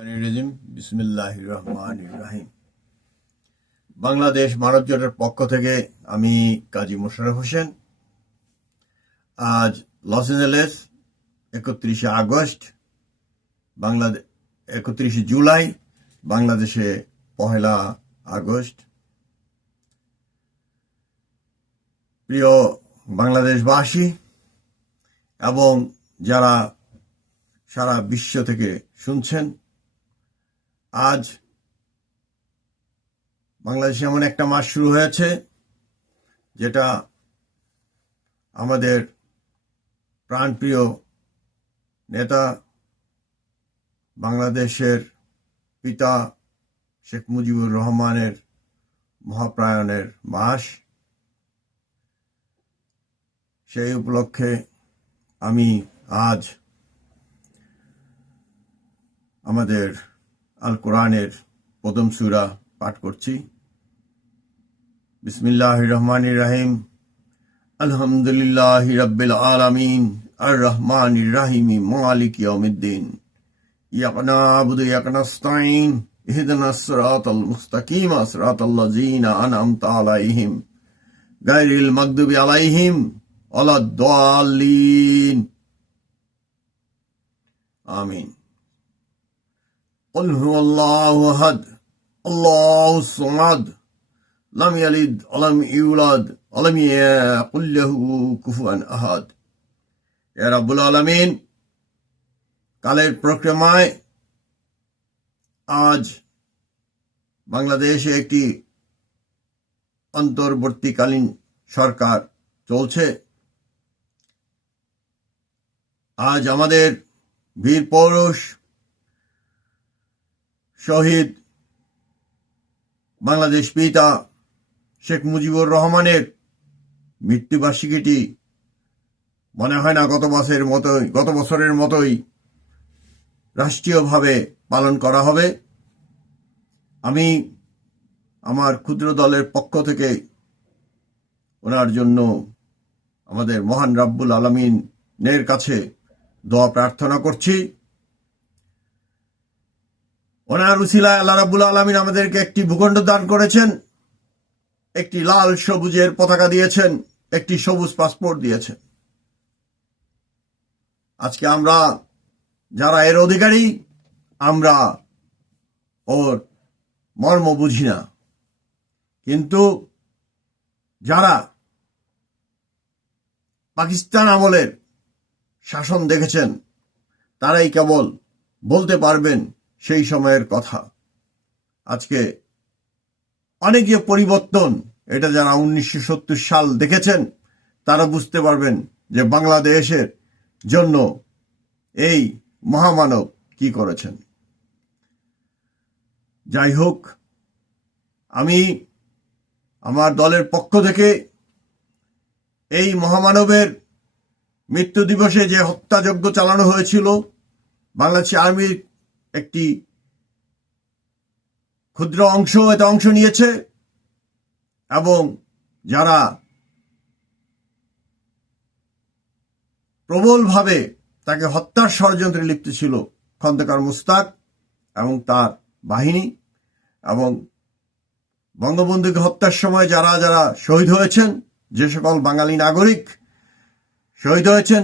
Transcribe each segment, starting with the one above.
বিসমিল্লাহির রহমানির রহিম। বাংলাদেশ মানব জোটের পক্ষ থেকে আমি কাজী মোশাররফ হোসেন। আজ লস এঞ্জেলেস 31শে আগস্ট, 31শে জুলাই, বাংলাদেশে 1 আগস্ট। প্রিয় বাংলাদেশবাসী এবং যারা সারা বিশ্ব থেকে শুনছেন, আজ বাংলাদেশে এমন একটা মাস শুরু হয়েছে যেটা আমাদের প্রাণপ্রিয় নেতা, বাংলাদেশের পিতা শেখ মুজিবুর রহমানের মহাপ্রয়াণের মাস। সেই উপলক্ষে আমি আজ আমাদের আল কোরআনের প্রথম সূরা পাঠ করছি। বিসমিল্লাহির রহমানির রহিম। আলহামদুলিল্লাহি রাব্বিল আলামিন আর রহমানির রহিম মালিক ইয়াউমিদ্দিন ইয়াকা না'বুদু ওয়া ইয়াকা নাস্তাঈন ইহদিনাস সিরাতাল মুস্তাকিম সিরাতাল লাযিনা আন'আমতা আলাইহিম গায়রিল মাগদুবি আলাইহিম ওয়ালাদ দাল্লিন। আমিন। قل هو الله أحد الله الصمد لم يلد ولم يولد ولم يكن له كفوا أحد। ইয়া রাব্বুল আলামিন, কালের প্রক্রমায় আজ বাংলাদেশে একটি অন্তর্বর্তীকালীন সরকার চলছে। আজ আমাদের বীর পৌরুষ শহীদ বাংলাদেশ পিতা শেখ মুজিবুর রহমানের মৃত্যুবার্ষিকীটি মনে হয় না গত বছরের মতোই রাষ্ট্রীয়ভাবে পালন করা হবে। আমি আমার ক্ষুদ্র দলের পক্ষ থেকে ওনার জন্য আমাদের মহান রাব্বুল আলামিনের কাছে দোয়া প্রার্থনা করছি। ওনার উসিলায় আল্লাহ রাব্বুল আলামিন আমাদেরকে একটি ভূখণ্ড দান করেছেন, একটি লাল সবুজের পতাকা দিয়েছেন, একটি সবুজ পাসপোর্ট দিয়েছেন। আজকে আমরা যারা এর অধিকারী, আমরা ওর মর্ম বুঝি না, কিন্তু যারা পাকিস্তান আমলের শাসন দেখেছেন তারাই কেবল বলতে পারবেন সেই সময়ের কথা। আজকে অনেকে পরিবর্তন, এটা যারা 1970 সাল দেখেছেন তারা বুঝতে পারবেন যে বাংলাদেশের জন্য এই মহামানব কি করেছেন। যাই হোক, আমি আমার দলের পক্ষ থেকে এই মহামানবের মৃত্যু দিবসে যে হত্যাযজ্ঞ চালানো হয়েছিল, বাংলাদেশ আর্মির একটি ক্ষুদ্র অংশ এতে অংশ নিয়েছে, এবং যারা প্রবলভাবে তাকে হত্যার ষড়যন্ত্রে লিপ্ত ছিল, খন্দকার মুস্তাক এবং তার বাহিনী, এবং বঙ্গবন্ধুকে হত্যার সময় যারা যারা শহীদ হয়েছেন, যে সকল বাঙালি নাগরিক শহীদ হয়েছেন,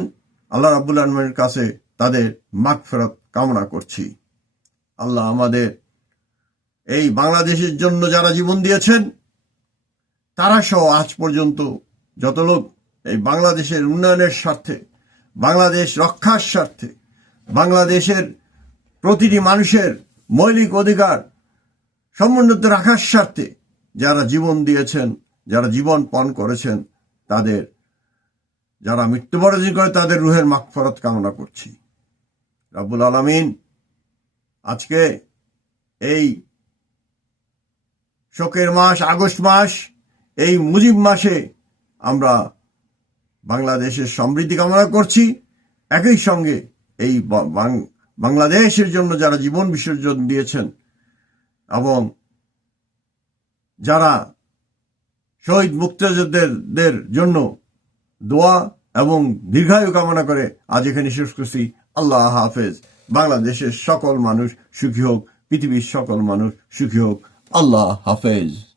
আল্লাহ রাব্বুল আলামিনের কাছে তাদের মাগফিরাত কামনা করছি। আল্লাহ আমাদের এই বাংলাদেশের জন্য যারা জীবন দিয়েছেন তারা সহ আজ পর্যন্ত যত লোক এই বাংলাদেশের উন্নয়নের স্বার্থে, বাংলাদেশ রক্ষার স্বার্থে, বাংলাদেশের প্রতিটি মানুষের মৌলিক অধিকার সমুন্নত রাখার স্বার্থে যারা জীবন দিয়েছেন, যারা জীবন পণ করেছেন, তাদের যারা মৃত্যুবরণ করে তাদের রুহের মাগফিরাত কামনা করছি। রাব্বুল আলামিন আজকে এই শোকের মাস, আগস্ট মাস, এই মুজিব মাসে আমরা বাংলাদেশের সমৃদ্ধি কামনা করছি। একই সঙ্গে এই বাংলাদেশের জন্য যারা জীবন বিসর্জন দিয়েছেন এবং যারা শহীদ মুক্তিযোদ্ধাদের জন্য দোয়া এবং দীর্ঘায়ু কামনা করে আজ এখানে শেষ করছি। আল্লাহ হাফেজ। বাংলাদেশের সকল মানুষ সুখী হোক, পৃথিবীর সকল মানুষ সুখী হোক। আল্লাহ হাফেজ।